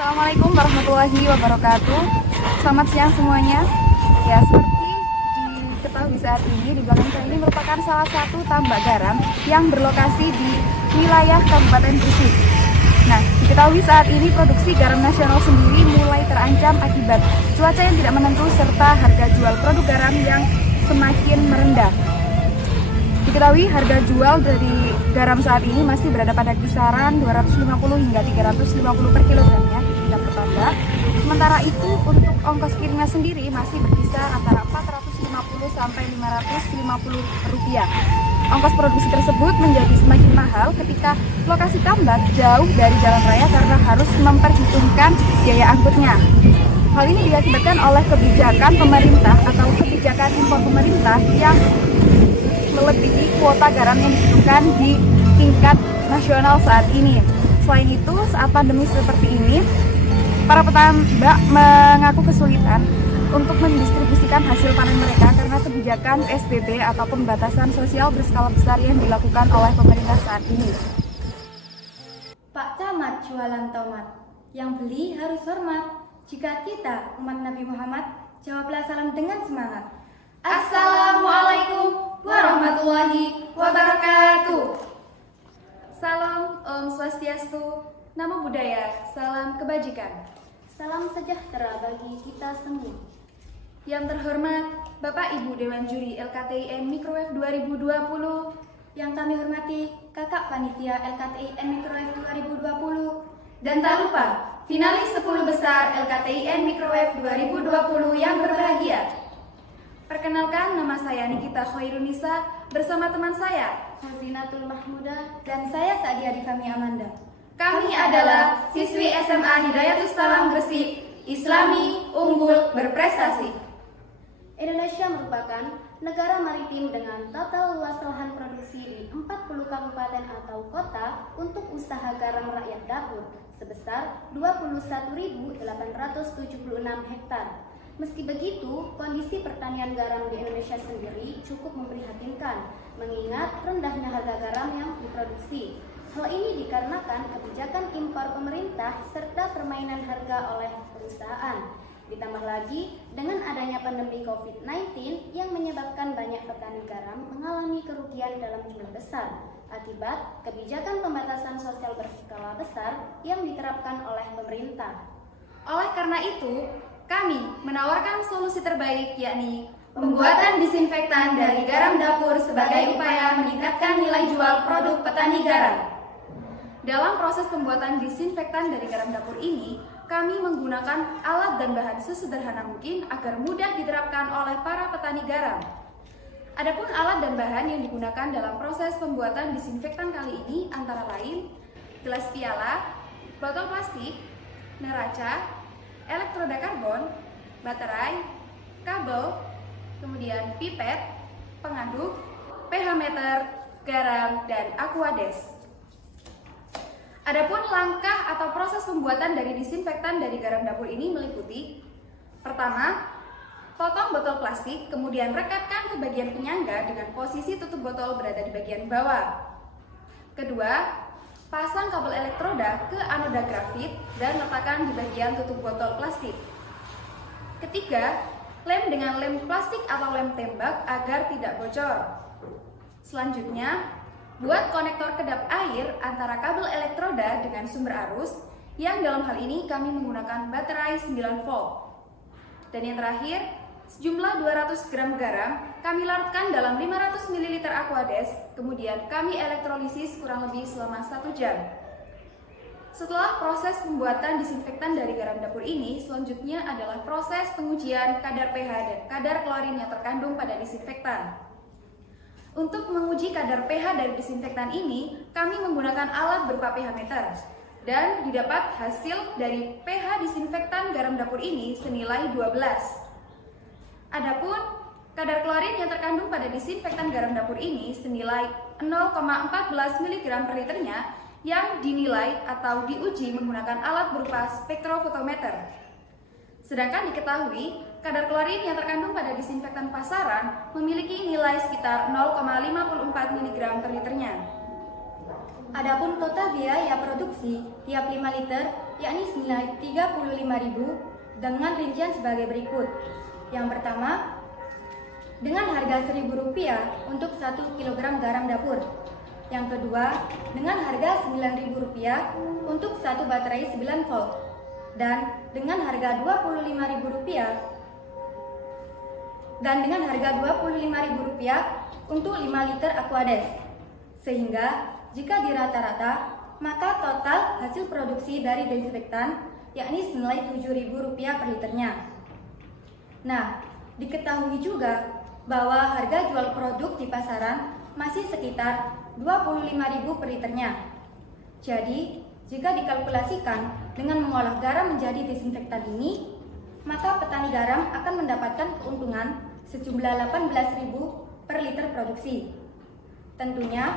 Assalamualaikum warahmatullahi wabarakatuh. Selamat siang semuanya. Ya, seperti diketahui saat ini, di belakang saya ini merupakan salah satu tambak garam yang berlokasi di wilayah Kabupaten Gresik. Nah, diketahui saat ini produksi garam nasional sendiri mulai terancam akibat cuaca yang tidak menentu serta harga jual produk garam yang semakin merendah. Diketahui harga jual dari garam saat ini masih berada pada kisaran 250 hingga 350 per kilogramnya di tingkat petambak. Sementara itu untuk ongkos kirimnya sendiri masih berkisar antara 450 sampai 550 rupiah. Ongkos produksi tersebut menjadi semakin mahal ketika lokasi tambak jauh dari jalan raya karena harus memperhitungkan biaya angkutnya. Hal ini diakibatkan oleh kebijakan pemerintah atau kebijakan impor pemerintah yang melebihi kuota garam yang dibutuhkan di tingkat nasional saat ini. Selain itu, saat pandemi seperti ini, para petambak mengaku kesulitan untuk mendistribusikan hasil panen mereka karena kebijakan PSBB atau pembatasan sosial berskala besar yang dilakukan oleh pemerintah saat ini. Pak Camat jualan tomat, yang beli harus hormat. Jika kita umat Nabi Muhammad, jawablah salam dengan semangat. Assalamualaikum warahmatullahi wabarakatuh. Salam Om Swastiastu, Namo Buddhaya, salam kebajikan. Salam sejahtera bagi kita semua. Yang terhormat Bapak Ibu Dewan Juri LKTIN Microwave 2020, yang kami hormati Kakak Panitia LKTIN Microwave 2020, dan tak lupa finalis 10 besar LKTIN Microwave 2020 yang berbahagia. Perkenalkan, nama saya Nikita Khairunisa bersama teman saya Hazinatul Mahmudah, dan saya Sadia Difami Amanda. Kami adalah siswi SMA Hidayatus Salam Gresik, Islami, unggul, berprestasi. Indonesia merupakan negara maritim dengan total luas lahan produksi di 40 kabupaten atau kota untuk usaha garam rakyat dapur sebesar 21.876 hektar. Meski begitu, kondisi pertanian garam di Indonesia sendiri cukup memprihatinkan, mengingat rendahnya harga garam yang diproduksi. Hal ini dikarenakan kebijakan impor pemerintah serta permainan harga oleh perusahaan. Ditambah lagi dengan adanya pandemi COVID-19 yang menyebabkan banyak petani garam mengalami kerugian dalam jumlah besar akibat kebijakan pembatasan sosial berskala besar yang diterapkan oleh pemerintah. Oleh karena itu, kami menawarkan solusi terbaik, yakni pembuatan disinfektan dari garam dapur sebagai upaya meningkatkan nilai jual produk petani garam. Dalam proses pembuatan disinfektan dari garam dapur ini, kami menggunakan alat dan bahan sesederhana mungkin agar mudah diterapkan oleh para petani garam. Adapun alat dan bahan yang digunakan dalam proses pembuatan disinfektan kali ini antara lain gelas piala, botol plastik, neraca, elektroda karbon, baterai, kabel, kemudian pipet, pengaduk, pH meter, garam, dan aquades. Adapun langkah atau proses pembuatan dari disinfektan dari garam dapur ini meliputi: pertama, potong botol plastik, kemudian rekatkan ke bagian penyangga dengan posisi tutup botol berada di bagian bawah. Kedua, pasang kabel elektroda ke anoda grafit dan letakkan di bagian tutup botol plastik. Ketiga, lem dengan lem plastik atau lem tembak agar tidak bocor. Selanjutnya, buat konektor kedap air antara kabel elektroda dengan sumber arus, yang dalam hal ini kami menggunakan baterai 9 volt. Dan yang terakhir, sejumlah 200 gram garam kami larutkan dalam 500 ml aquades, kemudian kami elektrolisis kurang lebih selama 1 jam. Setelah proses pembuatan disinfektan dari garam dapur ini, selanjutnya adalah proses pengujian kadar pH dan kadar klorin yang terkandung pada disinfektan. Untuk menguji kadar pH dari disinfektan ini, kami menggunakan alat berupa pH meter dan didapat hasil dari pH disinfektan garam dapur ini senilai 12. Adapun kadar klorin yang terkandung pada disinfektan garam dapur ini senilai 0,14 mg per liternya yang dinilai atau diuji menggunakan alat berupa spektrofotometer. Sedangkan diketahui, kadar klorin yang terkandung pada disinfektan pasaran memiliki nilai sekitar 0,54 mg per liternya. Adapun total biaya produksi tiap 5 liter yakni senilai Rp35.000 dengan rincian sebagai berikut. Yang pertama, dengan harga Rp1.000 untuk 1 kg garam dapur. Yang kedua, dengan harga Rp9.000 untuk 1 baterai 9 volt. Dan dengan harga Rp25.000 untuk 5 liter Aquades. Sehingga jika dirata-rata, maka total hasil produksi dari desinfektan yakni senilai Rp7.000 per liternya. Nah, diketahui juga bahwa harga jual produk di pasaran masih sekitar Rp25.000 per liternya. Jadi, jika dikalkulasikan dengan mengolah garam menjadi desinfektan ini, maka petani garam akan mendapatkan keuntungan sejumlah Rp18.000 per liter produksi. Tentunya,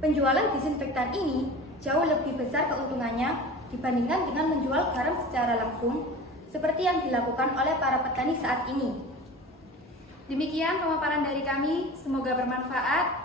penjualan desinfektan ini jauh lebih besar keuntungannya dibandingkan dengan menjual garam secara langsung seperti yang dilakukan oleh para petani saat ini. Demikian pemaparan dari kami, semoga bermanfaat.